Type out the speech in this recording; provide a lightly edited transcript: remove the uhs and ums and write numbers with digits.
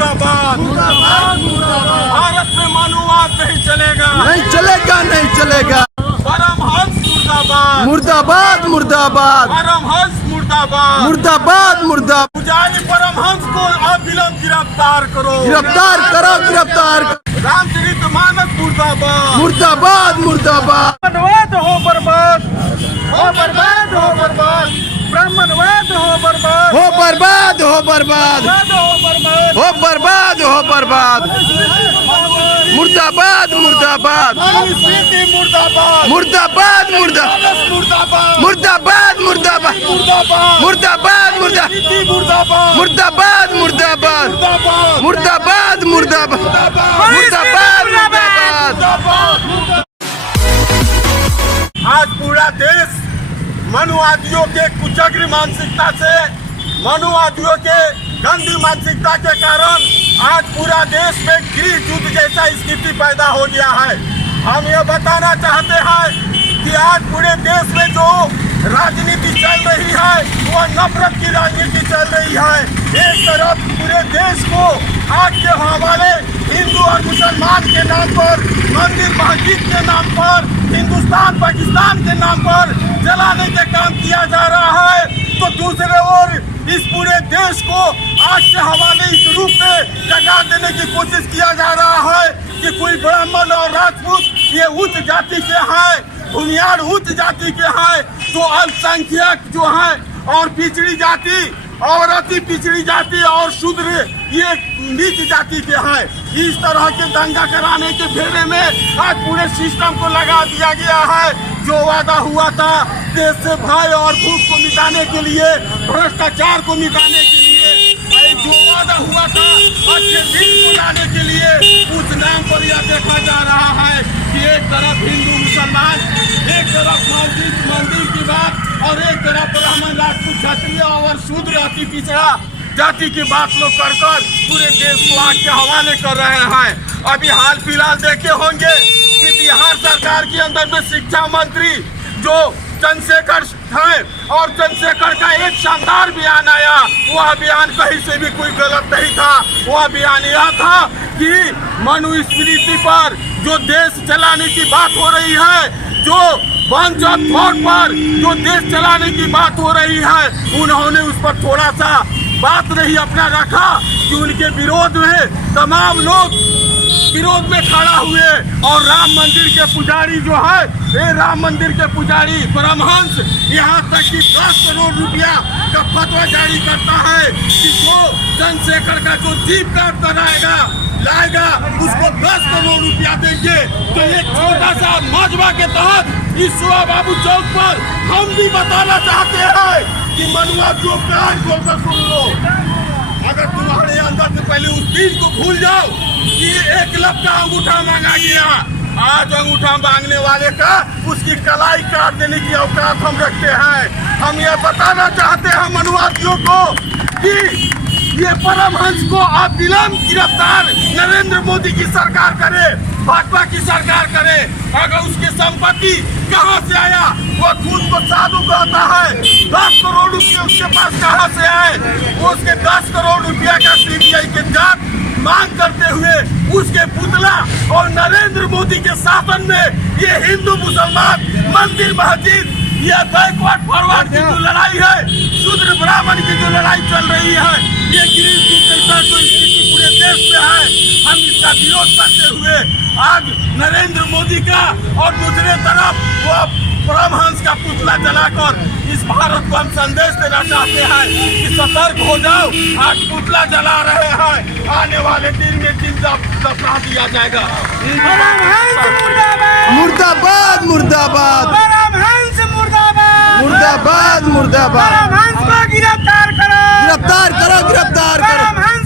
मुर्दाबाद। भारत में मनुवाद नहीं चलेगा, नहीं चलेगा, नहीं चलेगा। परमहंस मुर्दाबाद, मुर्दाबाद मुर्दाबाद, परमहंस मुर्दाबाद, मुर्दाबाद मुर्दाबाद। पुजारी परमहंस को अविलंब गिरफ्तार करो, गिरफ्तार करो, गिरफ्तार करो। रामचरितमानस मुर्दाबाद, मुर्दाबाद मुर्दाबाद। ब्राह्मणवाद हो बर्बाद, हो बर्बाद, हो बर्बाद। ब्राह्मणवाद हो बर्बाद, हो बर्बाद, हो बर्बाद, हो बर्बाद। हो बर्बाद, हो बर्बाद। मुर्दाबाद मुर्दाबाद, मनुस्मृति मुर्दाबाद, मुर्दाबाद मुर्दाबाद, मुर्दाबाद, मुर्दाबाद मुर्दाबाद, मुर्दाबाद, मुर्दाबाद मुर्दाबाद, मनुस्मृति मुर्दाबाद, मुर्दाबाद मुर्दाबाद, मुर्दाबाद, मुर्दाबाद मुर्दाबाद, मुर्दाबाद मुर्दाबाद। आज पूरा देश मनुवादियों के कुचक्र मानसिकता से, मनुवादियों के गंदी मानसिकता के कारण आज पूरा देश में गृह युद्ध जैसा स्थिति पैदा हो गया है। हम ये बताना चाहते हैं कि आज पूरे देश में जो राजनीति चल रही है वह नफरत की राजनीति चल रही है। एक तरफ पूरे देश को आग के हवाले हिंदू और मुसलमान के नाम पर, मंदिर मस्जिद के नाम पर, हिंदुस्तान पाकिस्तान के नाम पर जलाने का काम किया जा रहा है, तो दूसरे ओर इस पूरे देश को आग के हवाले इस रूप में जगा देने की कोशिश किया जा रहा है कि कोई ब्राह्मण और राजपूत ये उच्च जाति के हैं, भूमियार उच्च जाति के हैं, तो अल्पसंख्यक जो है और पिछड़ी जाति और अति पिछड़ी जाति और शूद्र ये नीच जाति के हैं। इस तरह के दंगा कराने के फेरे में आज पूरे सिस्टम को लगा दिया गया है। जो वादा हुआ था देश से भय और भूख को मिटाने के लिए, भ्रष्टाचार को मिटाने के लिए, जो वादा हुआ था अच्छे दिन को लाने के लिए, उस नाम पर यह देखा जा रहा है कि एक तरफ हिंदू मुसलमान, एक तरफ मंदिर की बात और एक तरफ ब्राह्मण राजपूत क्षत्रिय और शूद्र अति पिछड़ा जाति की बात लोग कर पूरे देश को आग के हवाले कर रहे हैं। अभी हाल फिलहाल देखे होंगे कि बिहार सरकार के अंदर में शिक्षा मंत्री जो चंद्रशेखर है और चंद्रशेखर का एक शानदार बयान आया। वह बयान कहीं से भी कोई गलत नहीं था। वह बयान यह था कि मनुस्मृति पर जो देश चलाने की बात हो रही है, जो बंच ऑफ थॉट पर जो देश चलाने की बात हो रही है, उन्होंने उस पर थोड़ा सा बात नहीं अपना रखा कि उनके विरोध में तमाम लोग विरोध में खड़ा हुए और राम मंदिर के पुजारी जो है, ये राम मंदिर के पुजारी परमहंस यहाँ तक कि 10 करोड़ रुपया का फतवा जारी करता है कि जो चंद्रशेखर का जो जीप कार्ड बनाएगा लाएगा उसको 10 करोड़ रुपया देंगे। तो एक छोटा सा मजबा के तहत इस सुहा बाबू चौक पर हम भी बताना चाहते हैं कि मनुआ जो कान खोलकर सुन लो, अगर तुम्हारे अंदर से पहले उस चीज को भूल जाओ कि 1 लाख का अंगूठा मांगा गया, आज अंगूठा मांगने वाले का उसकी कलाई काट देने की औकात हम रखते हैं। हम ये बताना चाहते हैं मनुवादियों को कि ये परमहंस को अविलंब गिरफ्तार नरेंद्र मोदी की सरकार करे, भाजपा की सरकार करे। अगर उसकी संपत्ति कहाँ से आया, वो खुद को साधु कहता है, 10 करोड़ रुपये उसके पास कहाँ से आए, वो उसके 10 करोड़ रुपया का सीबीआई के जांच मांग करते हुए उसके पुतला और नरेंद्र मोदी के शासन में ये हिंदू मुसलमान मंदिर मस्जिद ये बैकवर्ड फॉरवर्ड की जो लड़ाई है, शूद्र ब्राह्मण की जो लड़ाई चल रही है, ये गृह युद्ध जैसा जो स्थिति पूरे देश में है, हम इसका विरोध करते हुए आज नरेंद्र मोदी का और दूसरे तरफ वो परमहंस का पुतला जलाकर इस भारत को हम संदेश देना चाहते हैं कि सतर्क हो जाओ। आज पुतला जला रहे हैं, आने वाले दिन में जिंदा दफना दिया जाएगा। मुर्दाबाद मुर्दाबाद, मुर्दाबाद मुर्दाबाद। गिरफ्तार करो, गिरफ्तार करो, गिरफ्तार करो।